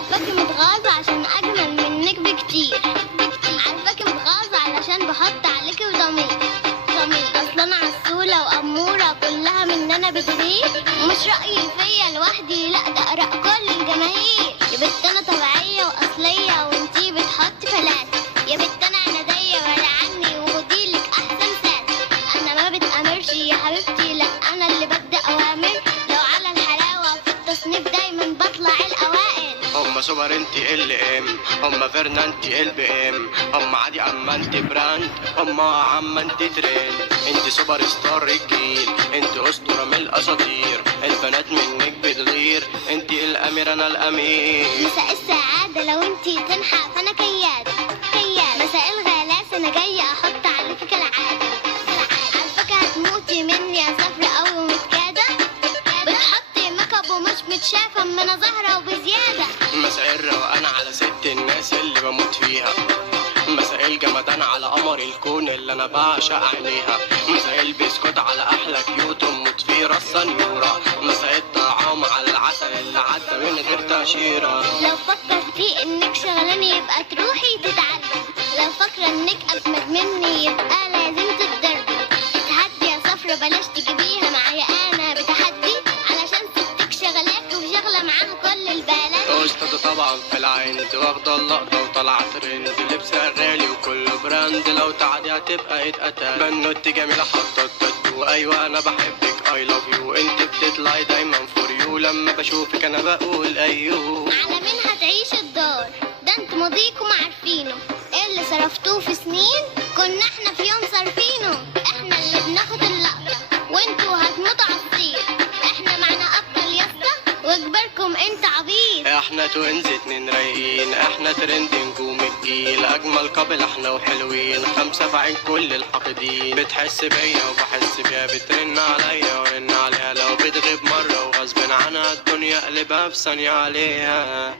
عارفاكي متغاظة عشان أجمل منك بكتير. عارفاكي متغاظة علشان بحط عليكي وضمير. أصل أنا عسولة وأمورة كلها مننا بتغير، ومش رأيي فيا لوحدي، لأ ده آراء كل الجماهير. يا بت أنا طبيعية وأصلية وإنتي بتحطي فلاتة. يا بت أنا عنادية بعد عني وخديلك أحسن سادة. أنا ما بتأمرش يا حبيبتي، لأ أنا اللي ببدأ أوامر. لو على الحلاوة في التصنيف دايما بطلع الأوائل. هم سوبر انت ال ام، هم فيرنا انت ال بي ام، هم عادي اما انت براند، هم عما انت ترند. انت سوبر ستار الجيل، انت اسطوره من الاساطير، البنات منك بتغير، انت الامير انا الامير. مساء السعادة لو انتي تنحى فأنا كيادة. مساء الغلاسة أنا جاية أحط عليكي كالعادة. عارفاكي هتموتي مني يا صفرا أو متكادة. بتحطي ميك اب ومش متشافة أما أنا زهرة وبزيادة. مساء الروقان على ست الناس اللي بموت فيها، مساء الجمدان على قمر الكون اللي انا بعشق عينيها، مساء البسكوت على احلى كيوت اموت فيه رصه نيوره، مساء الطعام على العسل اللي عدى من غير تاشيره. لو فكرتي إنك شغلاني يبقى تروحي تتعلم. لو فاكرة إنك أجمد مني يبقى لازم تتدربي. اتهدي يا صفرا بلاش تجيبيها معايا أنا بتحدي، علشان ستك شغلاكي وشغلة معاها كل البلد. أستاذة طبعا في العين دي واخدة اللقطة وطلع ترند، لبسها غالي وكله براند، لو تعدي هتبقى اتقتل. بنوتي جميلة حاطة التاتو، أيوة أنا بحبك I love you، أنت بتطلعي دايما فور يو، لما بشوفك أنا بقول أيوه. على مين هتعيش الدار ده انتوا ماضيكم عارفينه. ايه اللي صرفتوه في سنين كنا احنا في يوم صارفينه. احنا اللي بناخد اللقطة وانتوا هتموتوا عالصير. احنا معنا ابطال ياسطا واجباركم انت عبيط. احنا توينز اتنين رايقين، احنا ترند نجوم الجيل، اجمل قابل احنا وحلوين، خمسة في عين كل الحاقدين. بتحس بيا وبحس بيها، بترن عليا ورن عليها، لو بتغيب مرة وغصب عنها الدنيا قلبها في ثانية عليها.